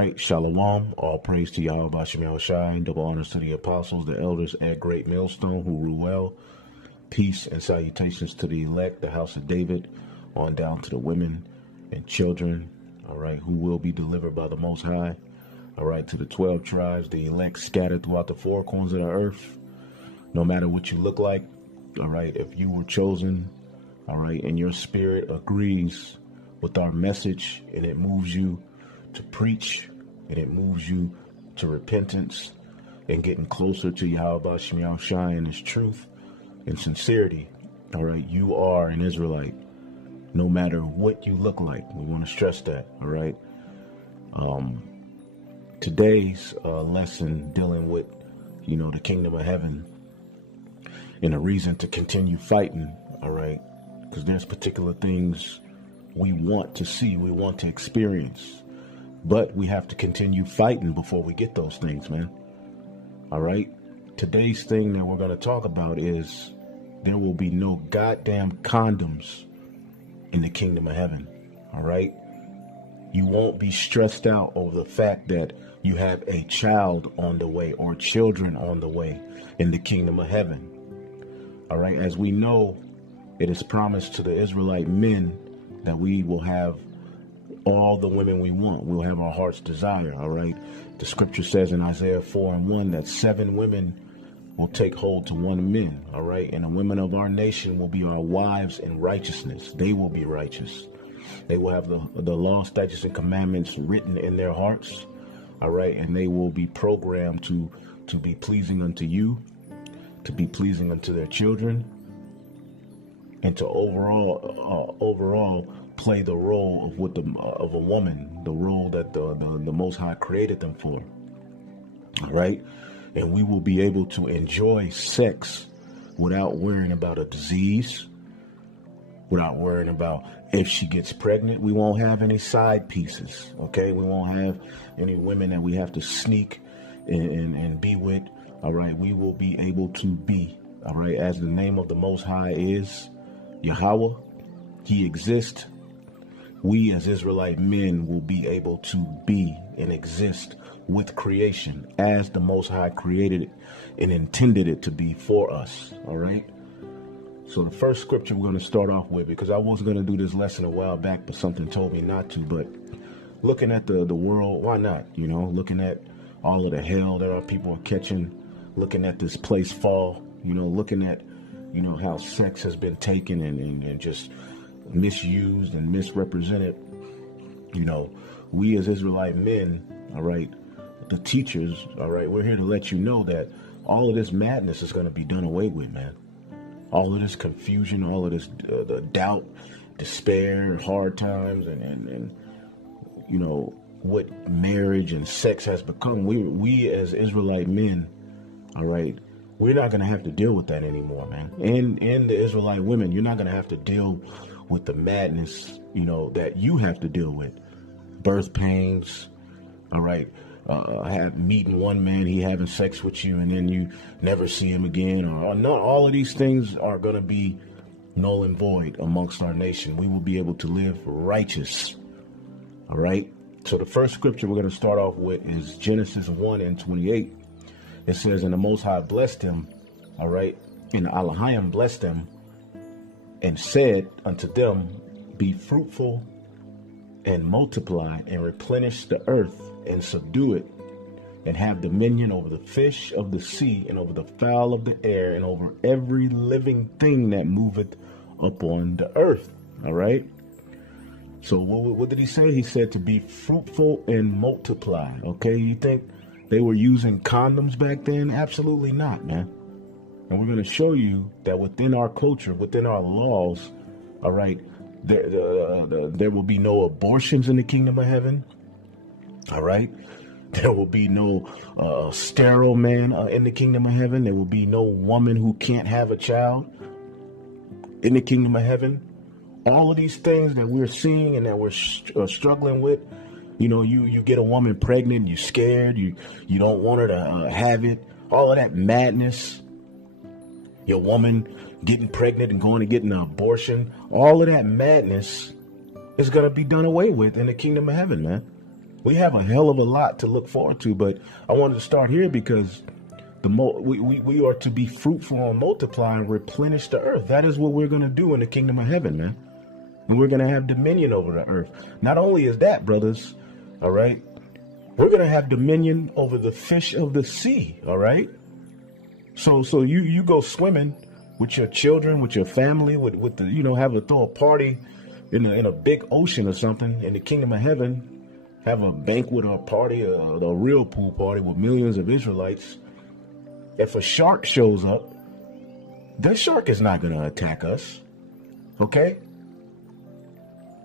Right, Shalom, all praise to Yahweh Bashem Shine, double honors to the apostles, the elders at Great Millstone who rule well. Peace and salutations to the elect, the house of David, on down to the women and children, all right, who will be delivered by the Most High, all right, to the 12 tribes, the elect scattered throughout the four corners of the earth. No matter what you look like, all right, if you were chosen, all right, and your spirit agrees with our message and it moves you to preach, and it moves you to repentance and getting closer to Yahweh Shemiah Shai and his truth and sincerity. All right, you are an Israelite, no matter what you look like. We want to stress that. All right. Today's lesson dealing with, the kingdom of heaven and a reason to continue fighting. All right, because there's particular things we want to see, we want to experience. But we have to continue fighting before we get those things, man. All right. Today's thing that we're going to talk about is there will be no goddamn condoms in the kingdom of heaven. All right. You won't be stressed out over the fact that you have a child on the way or children on the way in the kingdom of heaven. All right. As we know, it is promised to the Israelite men that we will have all the women we want. We'll have our heart's desire. All right. The scripture says in Isaiah 4:1 that 7 women will take hold to 1 man. All right. And the women of our nation will be our wives in righteousness. They will be righteous. They will have the law, statutes, and commandments written in their hearts. All right. And they will be programmed to be pleasing unto you, to be pleasing unto their children, and to overall play the role of of a woman, the role that the Most High created them for. All right. And we will be able to enjoy sex without worrying about a disease, without worrying about if she gets pregnant. We won't have any side pieces. OK, we won't have any women that we have to sneak and be with. All right. We will be able to be. All right. As the name of the Most High is Yahweh, he exists. We as Israelite men will be able to be and exist with creation as the Most High created it and intended it to be for us. All right. So the first scripture we're going to start off with, because I was going to do this lesson a while back, but something told me not to. But looking at the world, why not? Looking at all of the hell that our people are catching, looking at this place fall, looking at, how sex has been taken and just misused and misrepresented. We as Israelite men, all right, the teachers, all right, we're here to let you know that all of this madness is going to be done away with, man. All of this confusion, all of this the doubt, despair, hard times, and what marriage and sex has become. We as Israelite men, all right, we're not going to have to deal with that anymore, man. And the Israelite women, you're not going to have to deal with the madness, that you have to deal with. Birth pains, all right, meeting one man, he having sex with you, and then you never see him again. Or not all of these things are going to be null and void amongst our nation. We will be able to live righteous, all right? So the first scripture we're going to start off with is Genesis 1:28. It says, and the Most High blessed him, all right, and Elohim blessed them, and said unto them, be fruitful and multiply and replenish the earth and subdue it and have dominion over the fish of the sea and over the fowl of the air and over every living thing that moveth upon the earth. All right. So what did he say? He said to be fruitful and multiply. OK, you think they were using condoms back then? Absolutely not, man. And we're going to show you that within our culture, within our laws, all right, there will be no abortions in the kingdom of heaven. All right. There will be no sterile man in the kingdom of heaven. There will be no woman who can't have a child in the kingdom of heaven. All of these things that we're seeing and that we're struggling with, you get a woman pregnant, you're scared, you don't want her to have it. All of that madness. Your woman getting pregnant and going to get an abortion, all of that madness is going to be done away with in the kingdom of heaven, man. We have a hell of a lot to look forward to, but I wanted to start here because we are to be fruitful and multiply and replenish the earth. That is what we're going to do in the kingdom of heaven, man. And we're going to have dominion over the earth. Not only is that, brothers, all right, we're going to have dominion over the fish of the sea, all right? So you go swimming with your children, with your family, with the, you know, throw a party in a big ocean or something in the kingdom of heaven. Have a banquet or a party, a real pool party with millions of Israelites. If a shark shows up, that shark is not going to attack us. Okay?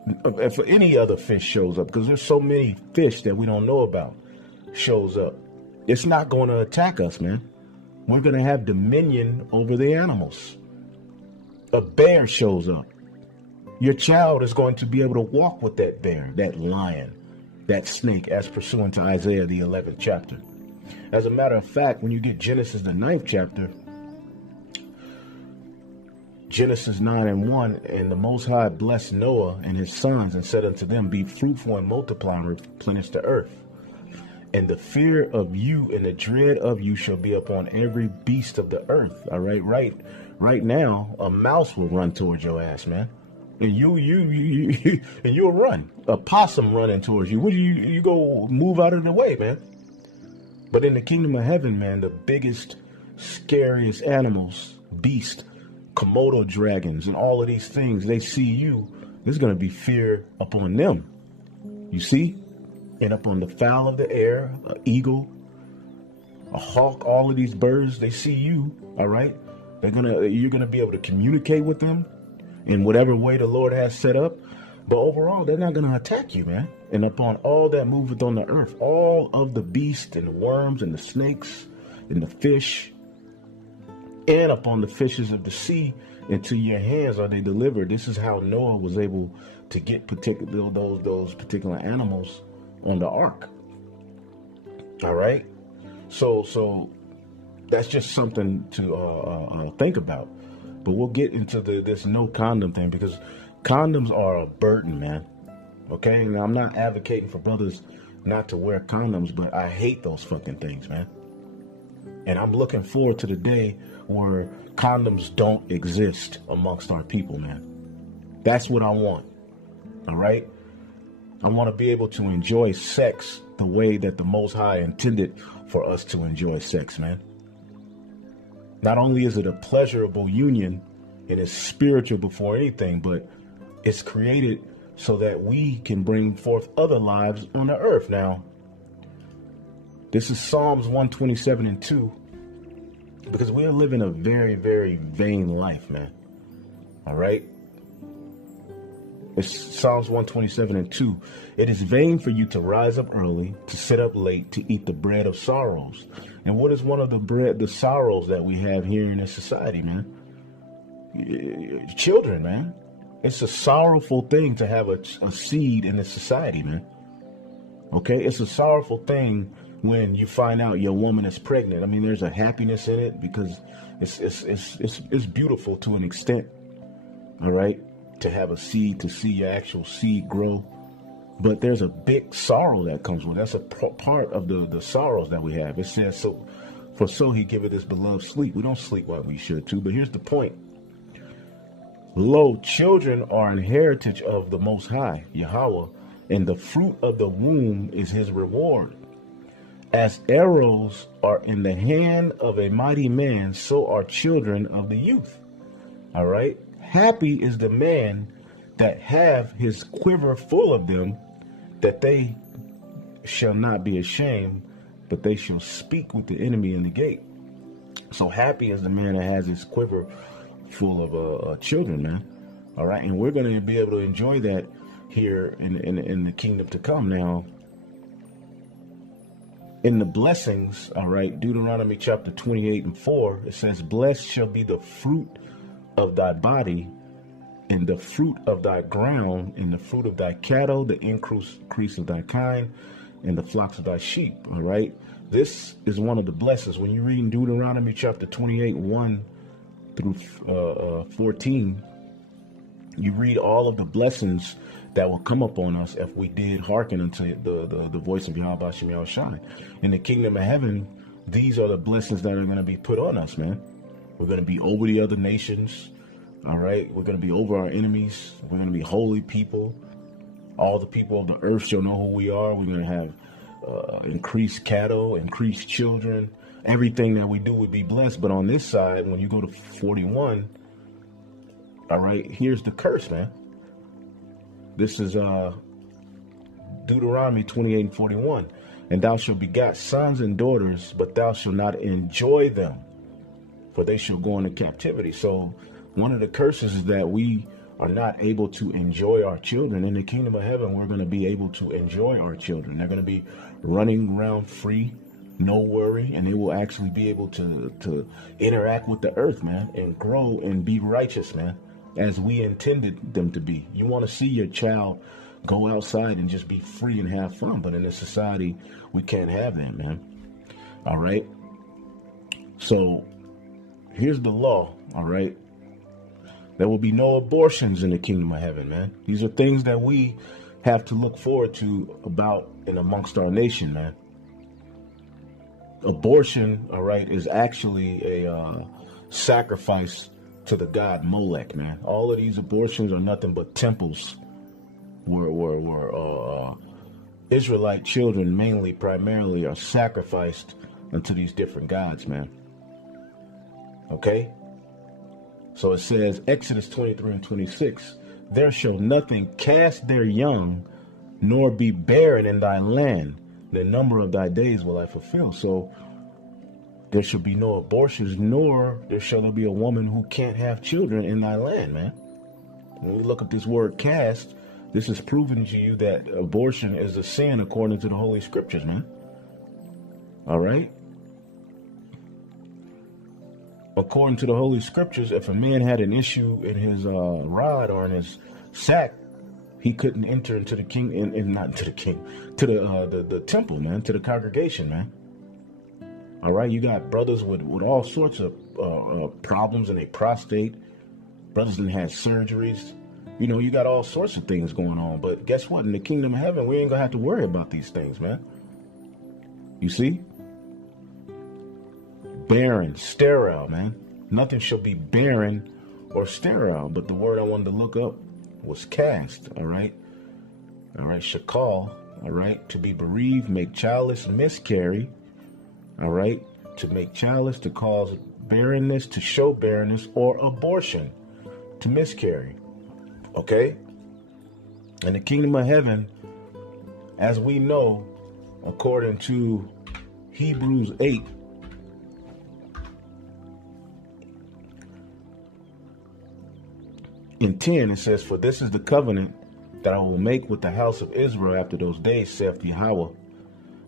If any other fish shows up, because there's so many fish that we don't know about, shows up, it's not going to attack us, man. We're going to have dominion over the animals. A bear shows up. Your child is going to be able to walk with that bear, that lion, that snake, as pursuant to Isaiah, the 11th chapter. As a matter of fact, when you get Genesis, the 9th chapter, Genesis 9:1, and the Most High blessed Noah and his sons and said unto them, be fruitful and multiply and replenish the earth. And the fear of you and the dread of you shall be upon every beast of the earth. All right. Right now, a mouse will run towards your ass, man. And you'll run. A possum running towards you. You go move out of the way, man. But in the kingdom of heaven, man, the biggest, scariest animals, beasts, Komodo dragons, and all of these things, they see you. There's going to be fear upon them. You see? And upon the fowl of the air, an eagle, a hawk, all of these birds, they see you. All right. You're going to be able to communicate with them in whatever way the Lord has set up. But overall, they're not going to attack you, man. And upon all that moveth on the earth, all of the beasts and the worms and the snakes and the fish, and upon the fishes of the sea, into your hands are they delivered. This is how Noah was able to get those particular animals on the ark. All right. So that's just something to think about. But we'll get into this no condom thing, because condoms are a burden, man. Okay? Now, I'm not advocating for brothers not to wear condoms, but I hate those fucking things, man. And I'm looking forward to the day where condoms don't exist amongst our people, man. That's what I want. All right? I want to be able to enjoy sex the way that the Most High intended for us to enjoy sex, man. Not only is it a pleasurable union and it's spiritual before anything, but it's created so that we can bring forth other lives on the earth. Now, this is Psalms 127:2, because we are living a very, very vain life, man. All right. It's Psalms 127:2. It is vain for you to rise up early, to sit up late, to eat the bread of sorrows. And what is one of the sorrows that we have here in this society, man? Children, man. It's a sorrowful thing to have a seed in this society, man. Okay? It's a sorrowful thing when you find out your woman is pregnant. I mean, there's a happiness in it because it's beautiful to an extent. All right? To have a seed, to see your actual seed grow. But there's a big sorrow that comes with it. That's a part of the sorrows that we have. It says, so he giveth his beloved sleep. We don't sleep while we should too. But here's the point. Lo, children are an heritage of the Most High, Yahweh, and the fruit of the womb is his reward. As arrows are in the hand of a mighty man, so are children of the youth. All right. Happy is the man that have his quiver full of them, that they shall not be ashamed, but they shall speak with the enemy in the gate. So happy is the man that has his quiver full of children, man. All right. And we're going to be able to enjoy that here in the kingdom to come. Now, in the blessings, all right, Deuteronomy chapter 28:4, it says, blessed shall be the fruit of thy body, and the fruit of thy ground, and the fruit of thy cattle, the increase of thy kind, and the flocks of thy sheep. All right. This is one of the blessings. When you read in Deuteronomy chapter 28:1 through 14, you read all of the blessings that will come upon us if we did hearken unto the voice of Yahweh Shem Yahushai. In the kingdom of heaven, these are the blessings that are going to be put on us, man. We're going to be over the other nations. All right. We're going to be over our enemies. We're going to be holy people. All the people of the earth shall know who we are. We're going to have increased cattle, increased children. Everything that we do would be blessed. But on this side, when you go to 41, all right, here's the curse, man. This is Deuteronomy 28:41. And thou shalt begat sons and daughters, but thou shalt not enjoy them, for they shall go into captivity. So one of the curses is that we are not able to enjoy our children. In the kingdom of heaven, we're going to be able to enjoy our children. They're going to be running around free, no worry, and they will actually be able to interact with the earth, man, and grow and be righteous, man, as we intended them to be. You want to see your child go outside and just be free and have fun, but in this society, we can't have that, man. All right. So here's the law. All right. There will be no abortions in the kingdom of heaven, man. These are things that we have to look forward to about and amongst our nation, man. Abortion, all right, is actually a sacrifice to the god Molech, man. All of these abortions are nothing but temples where Israelite children primarily are sacrificed unto these different gods, man. Okay? So it says, Exodus 23:26, there shall nothing cast their young, nor be barren in thy land. The number of thy days will I fulfill. So there shall be no abortions, nor there shall there be a woman who can't have children in thy land, man. When we look at this word cast, this is proving to you that abortion is a sin according to the Holy Scriptures, man. All right? According to the Holy Scriptures, if a man had an issue in his rod or in his sack, he couldn't enter into the king, not into the king, to the temple, man, to the congregation, man. All right, you got brothers with all sorts of problems in their prostate. Brothers that had surgeries. You know, you got all sorts of things going on. But guess what? In the kingdom of heaven, we ain't gonna have to worry about these things, man. You see? Barren, sterile, man. Nothing shall be barren or sterile. But the word I wanted to look up was cast, all right? All right, shakal, all right? To be bereaved, make childless, miscarry, all right? To make childless, to cause barrenness, to show barrenness, or abortion, to miscarry, okay? In the kingdom of heaven, as we know, according to Hebrews 8, in 10, it says, for this is the covenant that I will make with the house of Israel after those days, saith Yahweh.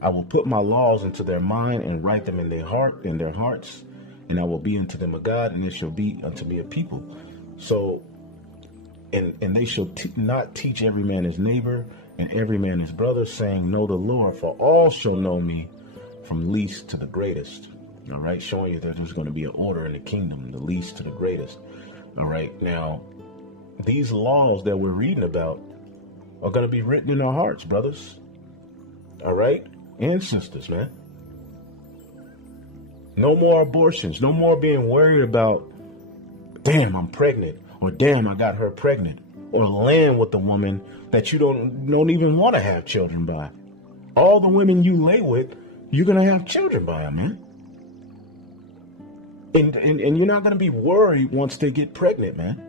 I will put my laws into their mind and write them in their hearts, and I will be unto them a God, and they shall be unto me a people. So, and they shall not teach every man his neighbor and every man his brother, saying, know the Lord, for all shall know me, from least to the greatest. All right, showing you that there's going to be an order in the kingdom, the least to the greatest. All right, now, these laws that we're reading about are going to be written in our hearts, brothers. All right? And sisters, man. No more abortions. No more being worried about, damn, I'm pregnant. Or damn, I got her pregnant. Or laying with a woman that you don't even want to have children by. All the women you lay with, you're going to have children by them, man. And you're not going to be worried once they get pregnant, man.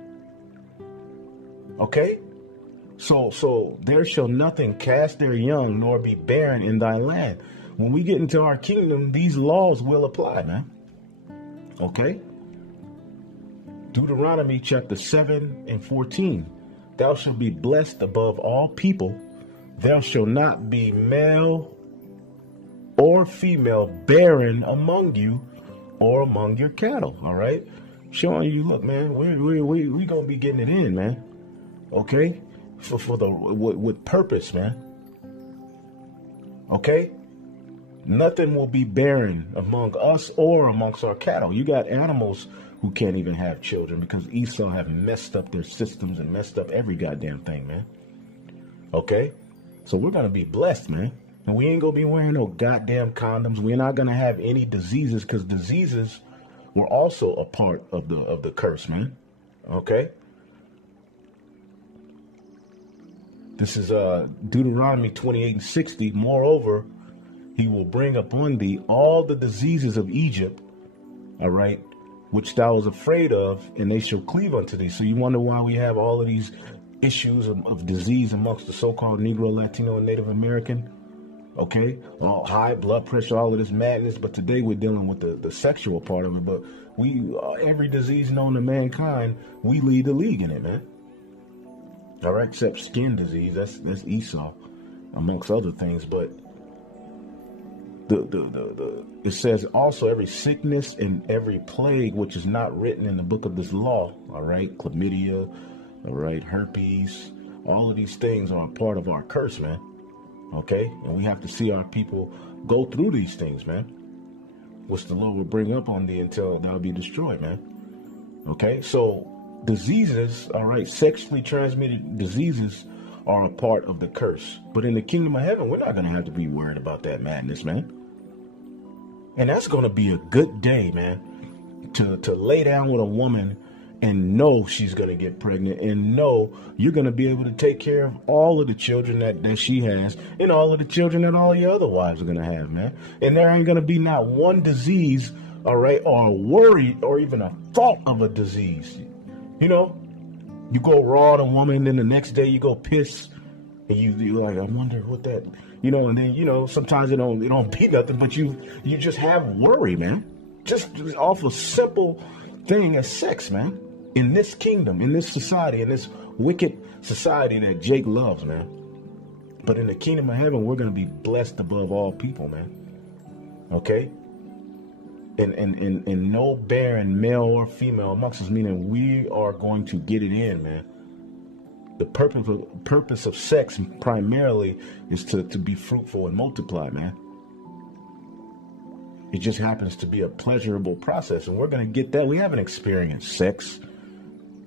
Okay? So there shall nothing cast their young, nor be barren in thy land. When we get into our kingdom, these laws will apply, man. Okay? Deuteronomy chapter 7:14. Thou shalt be blessed above all people. There shall not be male or female barren among you or among your cattle. All right? Showing you, look, man, we going to be getting it in, man. Okay? With purpose, man. Okay? Nothing will be barren among us or amongst our cattle. You got animals who can't even have children because Esau have messed up their systems and messed up every goddamn thing, man. Okay? So we're going to be blessed, man. And we ain't going to be wearing no goddamn condoms. We're not going to have any diseases, because diseases were also a part of the curse, man. Okay? This is Deuteronomy 28:60. Moreover, he will bring upon thee all the diseases of Egypt, all right, which thou was afraid of, and they shall cleave unto thee. So you wonder why we have all of these issues of disease amongst the so-called Negro, Latino, and Native American. Okay, all high blood pressure, all of this madness. But today we're dealing with the sexual part of it. But we, every disease known to mankind, we lead the league in it, man. All right, except skin disease. That's Esau, amongst other things. But it says also every sickness and every plague which is not written in the book of this law. All right, chlamydia, all right, herpes. All of these things are a part of our curse, man. Okay, and we have to see our people go through these things, man, which the Lord will bring up on thee until thou be destroyed, man. Okay, so diseases, all right, sexually transmitted diseases are a part of the curse. But in the kingdom of heaven, we're not going to have to be worried about that madness, man. And that's going to be a good day, man, to lay down with a woman and know she's going to get pregnant, and know you're going to be able to take care of all of the children that she has, and all of the children that all your other wives are going to have, man. And there ain't going to be not one disease, all right, or a worry or even a thought of a disease. You know, you go raw on a woman, and then the next day you go piss, and you're like, I wonder what that, you know, and then, you know, sometimes it don't be nothing, but you just have worry, man. Just off a simple thing as sex, man. In this kingdom, in this society, in this wicked society that Jake loves, man. But in the kingdom of heaven, we're going to be blessed above all people, man. Okay? And no barren male or female amongst us, meaning we are going to get it in, man. The purpose of sex primarily is to be fruitful and multiply, man. It just happens to be a pleasurable process, and we're going to get that. We haven't experienced sex.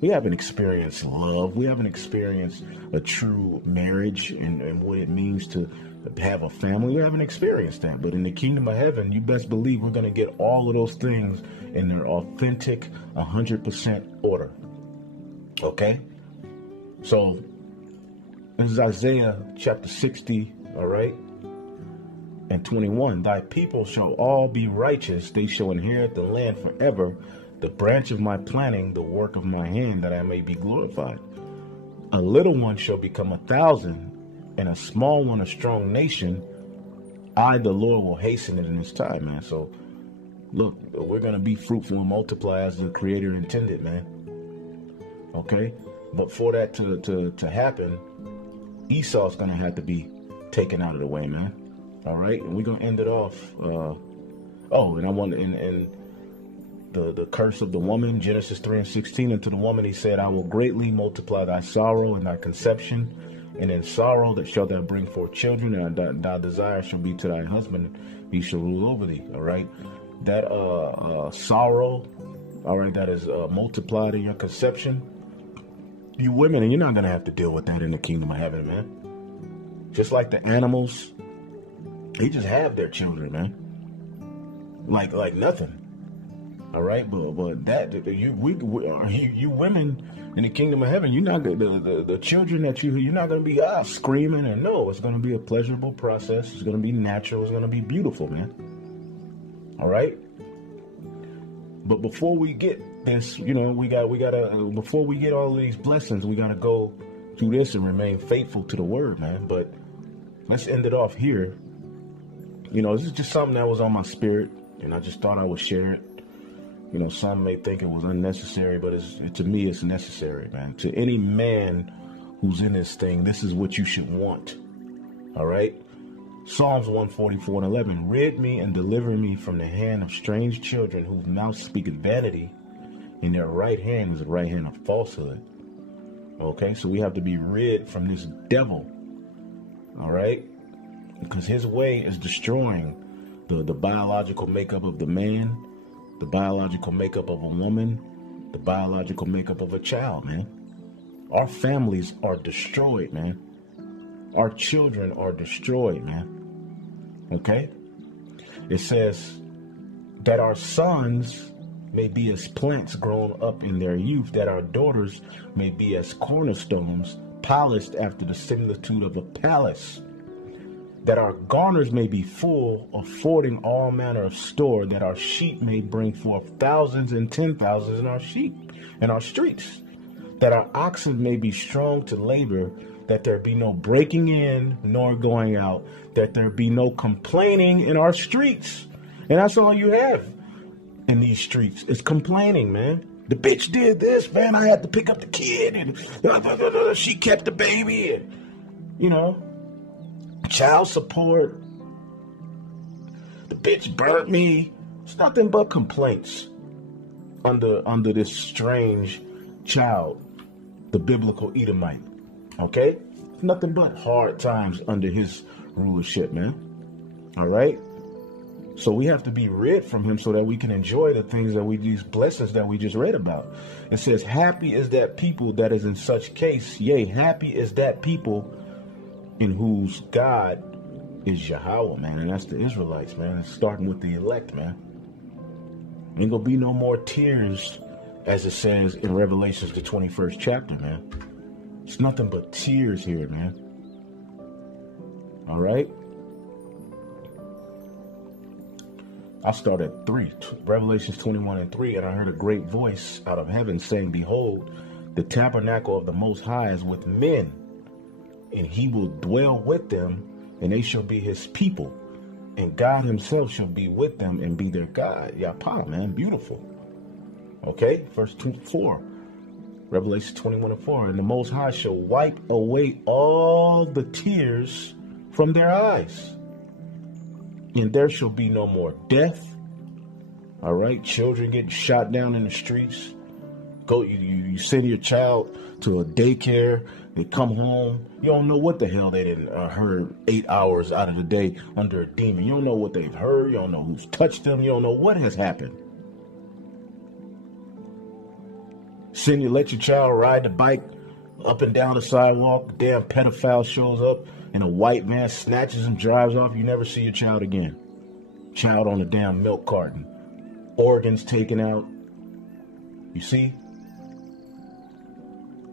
We haven't experienced love. We haven't experienced a true marriage and what it means to have a family. We haven't experienced that. But in the kingdom of heaven, you best believe we're going to get all of those things in their authentic 100% order. Okay? So this is Isaiah chapter 60, all right? And 21. Thy people shall all be righteous. They shall inherit the land forever. The branch of my planting, the work of my hand, that I may be glorified. A little one shall become 1,000, and a small one a strong nation. I, the Lord, will hasten it in its time, man. So, look, we're going to be fruitful and multiply as the Creator intended, man. Okay? But for that to happen, Esau's going to have to be taken out of the way, man. All right? And we're going to end it off. And I want to... The curse of the woman, Genesis 3:16, and to the woman he said, I will greatly multiply thy sorrow and thy conception, and in sorrow that shalt thou bring forth children, and thy desire shall be to thy husband, he shall rule over thee. All right, that sorrow, all right, that is multiplied in your conception. You women, and you're not gonna have to deal with that in the kingdom of heaven, man. Just like the animals, they just have their children, man, like nothing. All right, but that you women in the kingdom of heaven, you're not the children that you're not going to be screaming, and no, it's going to be a pleasurable process. It's going to be natural. It's going to be beautiful, man. All right. But before we get this, you know, we gotta before we get all of these blessings, we gotta go through this and remain faithful to the word, man. But let's end it off here. You know, this is just something that was on my spirit, and I just thought I would share it. You know, some may think it was unnecessary, but to me, it's necessary, man. To any man who's in this thing, this is what you should want. All right? Psalms 144:11. Rid me and deliver me from the hand of strange children whose mouths speaketh vanity, and their right hand is the right hand of falsehood. Okay? So we have to be rid from this devil. All right? Because his way is destroying the biological makeup of the man, the biological makeup of a woman, the biological makeup of a child, man. Our families are destroyed, man. Our children are destroyed, man. Okay? It says that our sons may be as plants grown up in their youth, that our daughters may be as cornerstones, polished after the similitude of a palace, that our garners may be full, affording all manner of store, that our sheep may bring forth thousands and 10,000s in our sheep in our streets, that our oxen may be strong to labor, that there be no breaking in nor going out, that there be no complaining in our streets. And that's all you have in these streets is complaining, man. The bitch did this, man. I had to pick up the kid, and she kept the baby, and, you know, child support. The bitch burnt me. It's nothing but complaints under this strange child, the biblical Edomite. Okay? Nothing but hard times under his rulership, man. All right? So we have to be rid from him so that we can enjoy the things that these blessings that we just read about. It says, happy is that people that is in such case. Yea, happy is that people in whose God is Yahweh, man. And that's the Israelites, man. It's starting with the elect, man. Ain't gonna be no more tears, as it says in Revelations, the 21st chapter, man. It's nothing but tears here, man. All right? I'll start at 3. Revelations 21:3. And I heard a great voice out of heaven saying, behold, the tabernacle of the Most High is with men, and he will dwell with them, and they shall be his people. And God himself shall be with them and be their God. Yapa, man. Beautiful. Okay? Verse 4. Revelation 21:4. And the Most High shall wipe away all the tears from their eyes. And there shall be no more death. All right? Children getting shot down in the streets. You send your child to a daycare. They come home. You don't know what the hell they didn't heard 8 hours out of the day under a demon. You don't know what they've heard. You don't know who's touched them. You don't know what has happened. Let your child ride the bike up and down the sidewalk. The damn pedophile shows up and a white man snatches and drives off. You never see your child again. Child on a damn milk carton. Organs taken out. You see?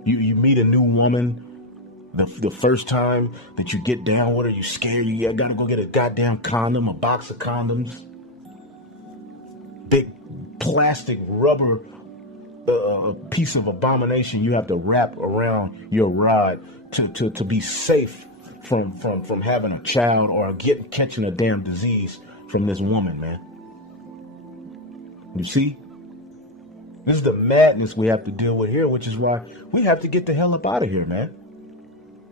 You meet a new woman. The first time that you get down with her, you scared. You got to go get a goddamn condom, a box of condoms. Big plastic rubber a piece of abomination you have to wrap around your rod to be safe from having a child or catching a damn disease from this woman, man. You see? This is the madness we have to deal with here, which is why we have to get the hell up out of here, man.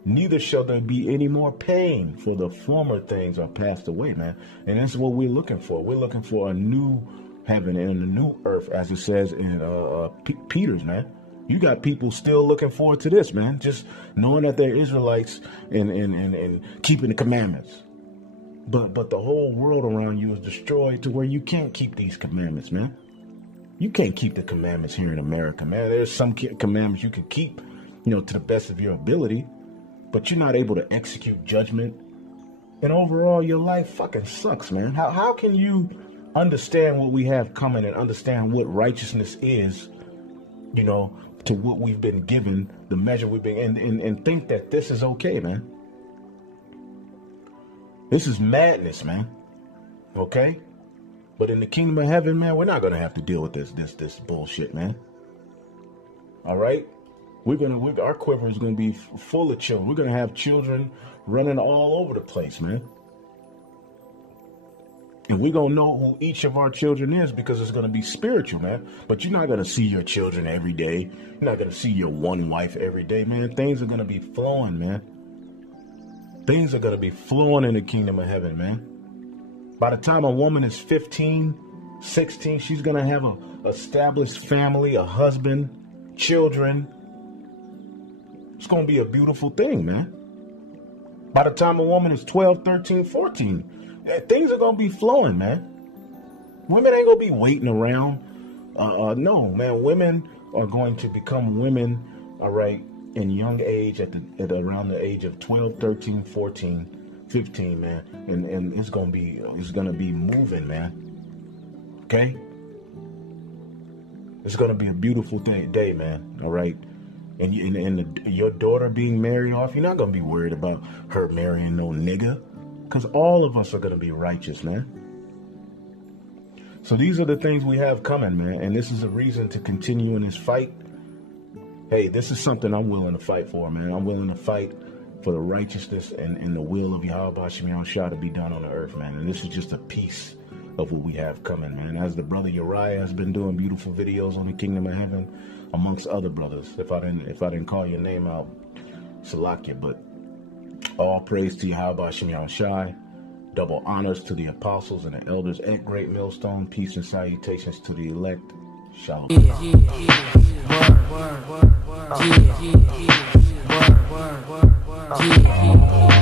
Neither shall there be any more pain, for the former things are passed away, man. And that's what we're looking for. We're looking for a new heaven and a new earth, as it says in Peter's, man. You got people still looking forward to this, man. Just knowing that they're Israelites and keeping the commandments. But the whole world around you is destroyed to where you can't keep these commandments, man. You can't keep the commandments here in America, man. There's some commandments you can keep, to the best of your ability, but you're not able to execute judgment. And overall, your life fucking sucks, man. How can you understand what we have coming and understand what righteousness is, to what we've been given, the measure we've been, and think that this is okay, man? This is madness, man. Okay? But in the kingdom of heaven, man, we're not going to have to deal with this bullshit, man. All right? Our quiver is going to be full of children. We're going to have children running all over the place, man. And we're going to know who each of our children is because it's going to be spiritual, man. But you're not going to see your children every day. You're not going to see your one wife every day, man. Things are going to be flowing, man. Things are going to be flowing in the kingdom of heaven, man. By the time a woman is 15, 16, she's going to have a established family, a husband, children. It's going to be a beautiful thing, man. By the time a woman is 12, 13, 14, things are going to be flowing, man. Women ain't going to be waiting around. No, man. Women are going to become women, all right, in young age at around the age of 12, 13, 14, 15, man. And it's gonna be moving, man. Okay? It's gonna be a beautiful day, man. All right. And your daughter being married off, you're not gonna be worried about her marrying no nigga, because all of us are gonna be righteous, man. So these are the things we have coming, man. And this is a reason to continue in this fight. Hey, this is something I'm willing to fight for, man. I'm willing to fight for the righteousness and the will of Yahweh Shem Shah to be done on the earth, man. And this is just a piece of what we have coming, man. As the brother Uriah has been doing beautiful videos on the kingdom of heaven, amongst other brothers. If I didn't call your name out, Salakia. But all praise to Yahweh Shem Shai. Double honors to the apostles and the elders at Great Millstone. Peace and salutations to the elect. Shalom. Yeah.